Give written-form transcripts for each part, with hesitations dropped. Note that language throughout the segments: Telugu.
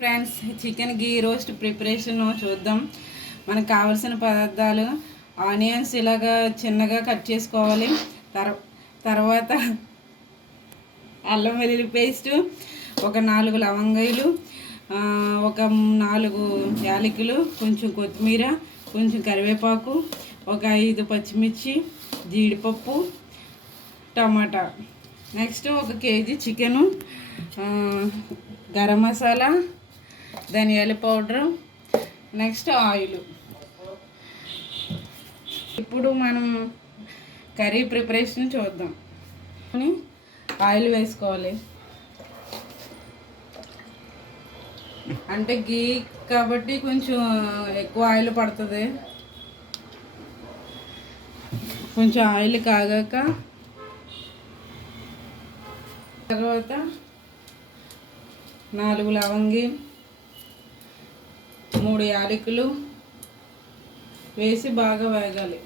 ఫ్రెండ్స్, చికెన్ గీ రోస్ట్ ప్రిపరేషన్ చూద్దాం. మనకు కావలసిన పదార్థాలు: ఆనియన్స్ ఇలాగా చిన్నగా కట్ చేసుకోవాలి. తర్వాత అల్లం వెల్లుల్లి పేస్టు, ఒక 4 లవంగాయలు, ఒక 4 యాలకులు, కొంచెం కొత్తిమీర, కొంచెం కరివేపాకు, ఒక 5 పచ్చిమిర్చి, జీడిపప్పు, టమాటా. Next 1 KG chicken, garam masala, ధనియాల పౌడరు, నెక్స్ట్ ఆయిల్. ఇప్పుడు మనం కర్రీ ప్రిపరేషన్ చూద్దాం. ఆయిల్ వేసుకోవాలి. అంటే గీ కాబట్టి కొంచెం ఎక్కువ ఆయిల్ పడుతుంది. కొంచెం ఆయిల్ కాగాక తర్వాత 4 లవంగి, 3 యాలకులు వేసి బాగా వేగాలి.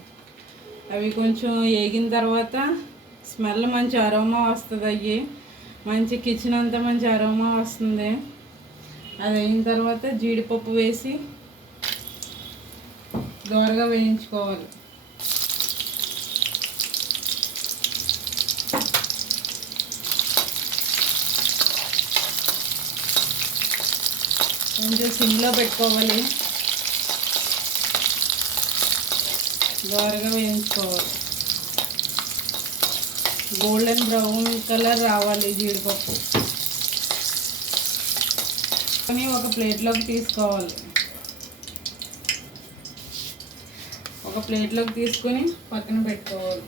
అవి కొంచెం వేగిన తర్వాత స్మెల్ మంచి అరోమా వస్తుంది. అవి మంచి కిచెన్ అంతా మంచి అరోమా వస్తుంది. అది అయిన తర్వాత జీడిపప్పు వేసి దోరగా వేయించుకోవాలి. కొంచెం సిమ్లో పెట్టుకోవాలి. దోరగా వేయించుకోవాలి. గోల్డెన్ బ్రౌన్ కలర్ రావాలి జీడిపప్పు. ఒక ప్లేట్లోకి తీసుకోవాలి. ఒక ప్లేట్లోకి తీసుకొని పక్కన పెట్టుకోవాలి.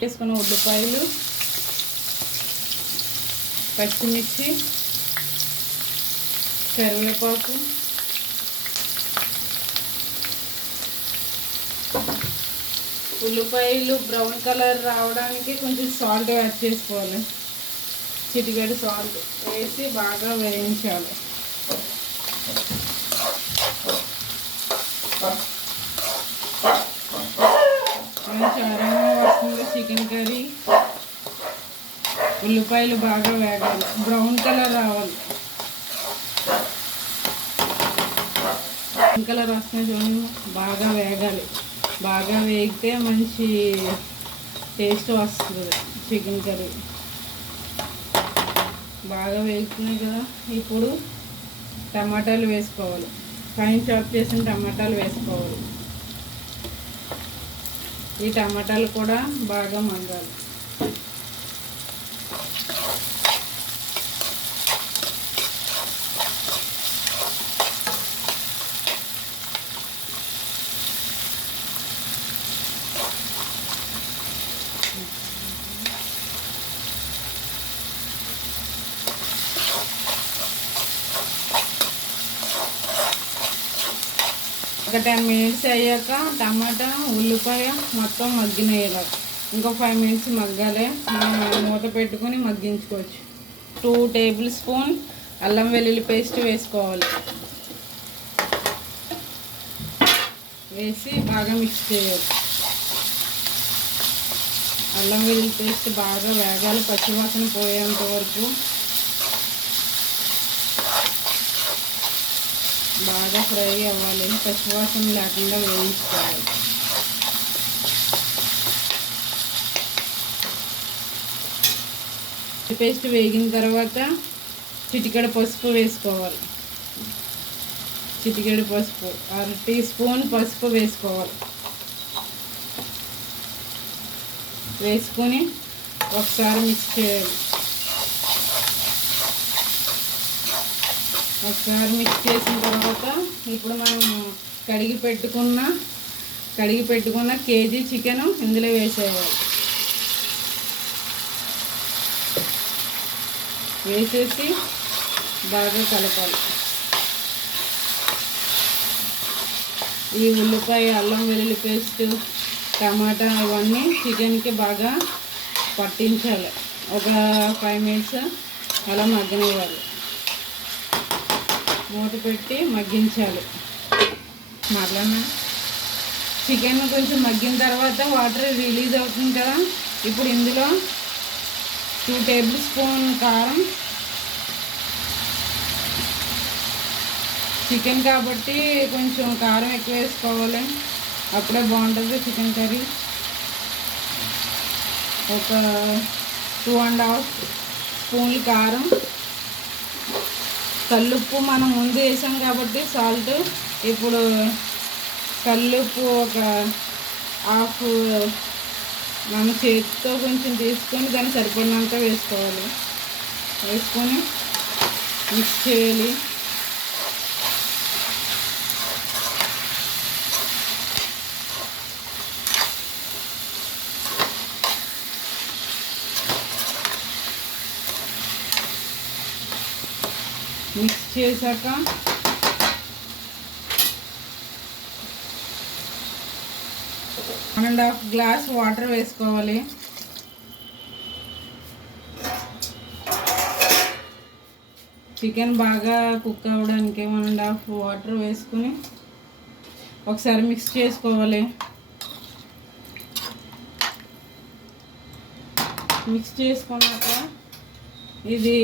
వేసుకున్న ఉల్లిపాయలు, పచ్చిమిర్చి, కరివేపాకు, ఉల్లిపాయలు బ్రౌన్ కలర్ రావడానికి కొంచెం సాల్ట్ యాడ్ చేసుకోవాలి. చిటికెడు సాల్ట్ వేసి బాగా వేయించాలి. మంచి అరోమా వస్తుంది చికెన్ కర్రీ. ఉల్లిపాయలు బాగా వేగాలి, బ్రౌన్ కలర్ రావాలి. బ్రౌన్ కలర్ వస్తుంది చూడండి, బాగా వేగాలి. బాగా వేగితే మంచి టేస్ట్ వస్తుంది చికెన్ కర్రీ. బాగా వేగుతున్నాయి కదా, ఇప్పుడు టమాటాలు వేసుకోవాలి. ఫైన్ చాప్ చేసిన టమాటాలు వేసుకోవాలి. ఈ టమాటాలు కూడా బాగా మగ్గాలి. ఒక 10 మినిట్స్ అయ్యాక టమాటా, ఉల్లిపాయ మొత్తం మగ్గినాయి. ఇంకో 5 మినిట్స్ మగ్గాలి. మూత పెట్టుకొని మగ్గించుకోవచ్చు. 2 టేబుల్ స్పూన్ అల్లం వెల్లుల్లి పేస్ట్ వేసుకోవాలి. వేసి బాగా మిక్స్ చేయాలి. అల్లం వెల్లుల్లి పేస్ట్ బాగా వేగాలి, పచ్చివాసన పోయేంత వరకు బాగా ఫ్రై అవ్వాలి. పచ్చివాసన లేకుండా వేయించుకోవాలి. పేస్ట్ వేగిన తర్వాత చిటికెడు పసుపు వేసుకోవాలి. చిటికెడు పసుపు, 1/2 టీ స్పూన్ పసుపు వేసుకోవాలి. వేసుకొని ఒకసారి మిక్స్ చేయాలి. ఒకసారి మిక్స్ చేసిన తర్వాత ఇప్పుడు మనం కడిగి పెట్టుకున్న కేజీ చికెను ఇందులో వేసేయాలి. వేసేసి బాగా కలపాలి. ఈ ఉల్లిపాయ, అల్లం వెల్లుల్లి పేస్ట్, టమాటా ఇవన్నీ చికెన్కి బాగా పట్టించాలి. ఒక 5 మినిట్స్ అలా మగ్గనివ్వాలి. మూత పెట్టి మగ్గించాలి. చికెన్ కొంచెం మగ్గిన తర్వాత వాటర్ రిలీజ్ అవుతుంది కదా, ఇప్పుడు ఇందులో 2 టేబుల్ స్పూన్ కారం. చికెన్ కాబట్టి కొంచెం కారం ఎక్కువ వేసుకోవాలి, అప్పుడే బాగుంటుంది చికెన్ కర్రీ. ఒక 2.5 స్పూన్లు కారం. కల్లుప్పు మనం ముందు వేసాం కాబట్టి సాల్ట్. ఇప్పుడు కల్లుప్పు ఒక హాఫ్ మన చేతితో కొంచెం తీసుకొని దాన్ని సరిపడినంత వేసుకోవాలి. వేసుకొని మిక్స్ చేయాలి. మిక్స్ చేశాక 1.5 గ్లాస్ వాటర్ వేసుకోవాలి. చికెన్ బాగా కుక్ అవ్వడానికి 1.5 వాటర్ వేసుకుని ఒకసారి మిక్స్ చేసుకోవాలి. మిక్స్ చేసుకున్నాక ఇది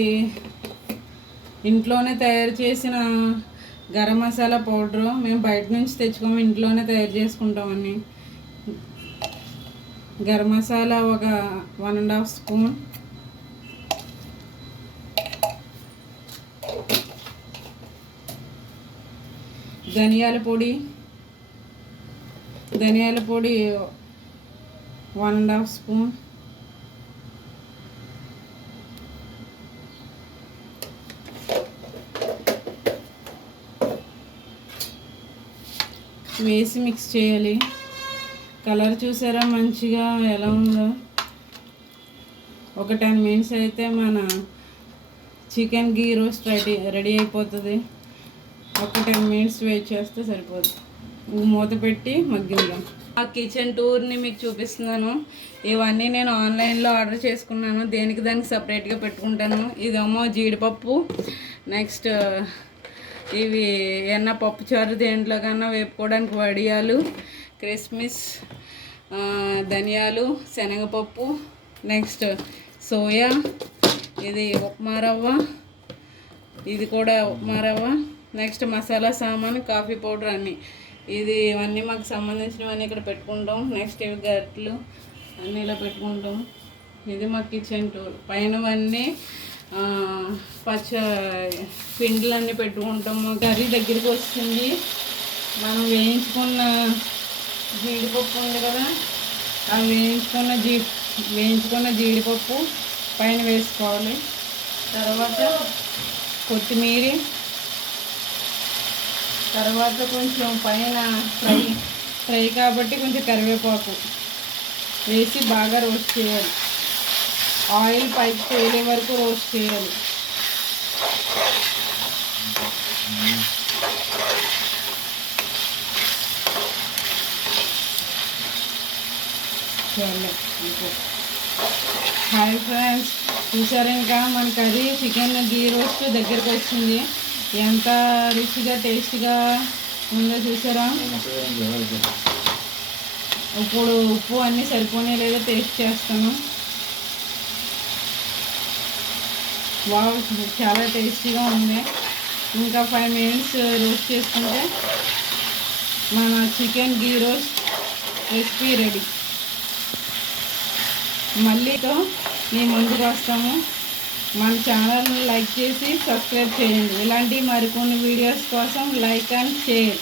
ఇంట్లోనే తయారు చేసిన గరం మసాలా పౌడరు. మేము బయట నుంచి తెచ్చుకోము, ఇంట్లోనే తయారు చేసుకుంటామని. గరం మసాలా ఒక 1.5 స్పూన్. ధనియాల పొడి 1.5 స్పూన్. వేసి మిక్స్ చేయాలి. కలర్ చూసారా మంచిగా ఎలా ఉందో. ఒక 10 మినిట్స్ అయితే మన చికెన్ గీ రోస్ట్ రెడీ అయిపోతుంది. ఒక 10 మినిట్స్ వెయిట్ చేస్తే సరిపోతుంది. మూత పెట్టి మగ్గిద్దాం. ఆ కిచెన్ టూర్ని మీకు చూపిస్తున్నాను. ఇవన్నీ నేను ఆన్లైన్లో ఆర్డర్ చేసుకున్నాను. దానికి సపరేట్గా పెట్టుకుంటాను. ఇదేమో జీడిపప్పు, నెక్స్ట్ ఇవి ఎన్న పప్పుచారు దేంట్లో కన్నా వేపుకోవడానికి వడియాలు, కిస్మిస్, ధనియాలు, శనగపప్పు, నెక్స్ట్ సోయా, ఇది ఉప్మా రవ్వ, ఇది కూడా ఉప్మా రవ్వ, నెక్స్ట్ మసాలా సామాను, కాఫీ పౌడర్ అన్నీ. ఇవన్నీ మాకు సంబంధించినవన్నీ ఇక్కడ పెట్టుకుంటాం. నెక్స్ట్ ఇవి గరిటెలు అన్నీ ఇలా పెట్టుకుంటాం. ఇది మా కిచెన్ టూర్. పైనవన్నీ పచ్చ పిండిలన్నీ పెట్టుకుంటాము. కర్రీ దగ్గరికి వస్తుంది. మనం వేయించుకున్న జీడిపప్పు ఉంది కదా, ఆ వేయించుకున్న జీడిపప్పు పైన వేసుకోవాలి. తర్వాత కొత్తిమీర, తర్వాత కొంచెం పైన ఫ్రై కాబట్టి కొంచెం కరివేపాకు వేసి బాగా రోస్ట్ చేయాలి. ఆయిల్ పైకి తేలే వరకు రోస్ట్ చేయాలి. హాయ్ ఫ్రెండ్స్, చూసారు ఇంకా మన కర్రీ చికెన్ గీ రోస్ట్ దగ్గరికి వచ్చింది. ఎంత రుచిగా టేస్ట్గా ఉందో చూసారా. ఇప్పుడు ఉప్పు అన్నీ సరిపోనే లేదో టేస్ట్ చేస్తాను. వావ్, చాలా టేస్టీగా ఉంది. ఇంకా 5 మినిట్స్ రోస్ట్ చేసుకుంటే మన చికెన్ గీ రోస్ట్ రెసిపీ రెడీ. మళ్ళీతో మీ ముందుకు వస్తాము. మన ఛానల్ని లైక్ చేసి సబ్స్క్రైబ్ చేయండి. ఇలాంటి మరికొన్ని వీడియోస్ కోసం లైక్ అండ్ షేర్.